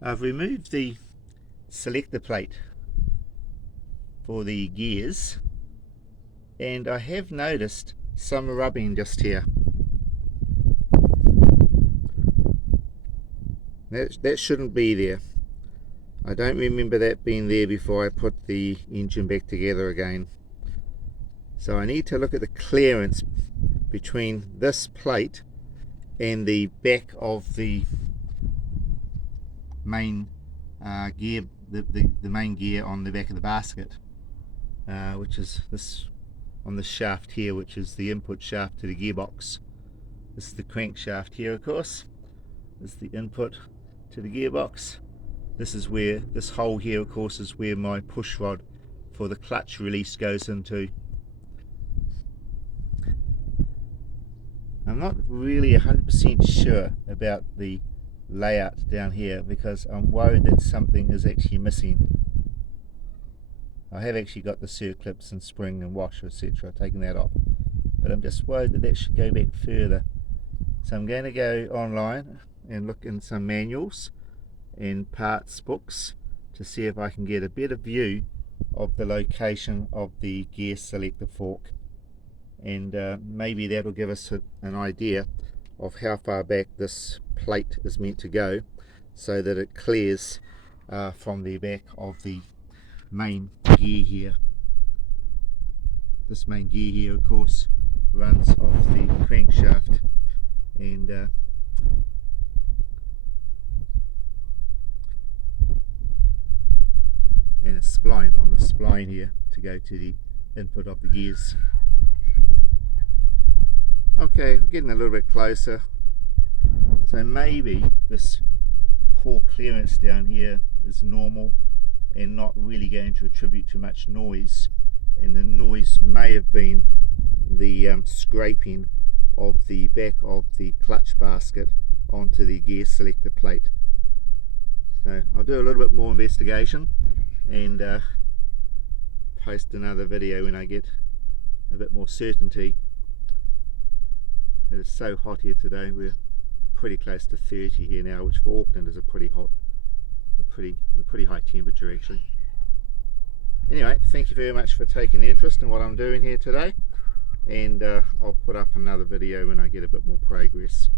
I've removed the selector plate for the gears, and I have noticed some rubbing just here. That shouldn't be there. I don't remember that being there before I put the engine back together again. So I need to look at the clearance between this plate and the back of the main gear, the main gear on the back of the basket, which is this on the shaft here, which is the input shaft to the gearbox. This is the crankshaft here, of course. This is the input to the gearbox. This is where this hole here, of course, is where my push rod for the clutch release goes into. I'm not really 100% sure about the layout down here because I'm worried that something is actually missing. I have actually got the circlips and spring and washer, etc., taken that off, but I'm just worried that that should go back further. So I'm going to go online and look in some manuals and parts books to see if I can get a better view of the location of the gear selector fork, and maybe that'll give us an idea of how far back this plate is meant to go so that it clears from the back of the main gear here. This main gear here, of course, runs off the crankshaft and it's splined on the spline here to go to the input of the gears. Okay, we're getting a little bit closer. So maybe this poor clearance down here is normal and not really going to attribute too much noise, and the noise may have been the scraping of the back of the clutch basket onto the gear selector plate. So I'll do a little bit more investigation and post another video when I get a bit more certainty. It is so hot here today. We're pretty close to 30 here now, which for Auckland is a pretty high temperature actually. Anyway, thank you very much for taking the interest in what I'm doing here today, and I'll put up another video when I get a bit more progress.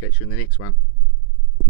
Catch you in the next one.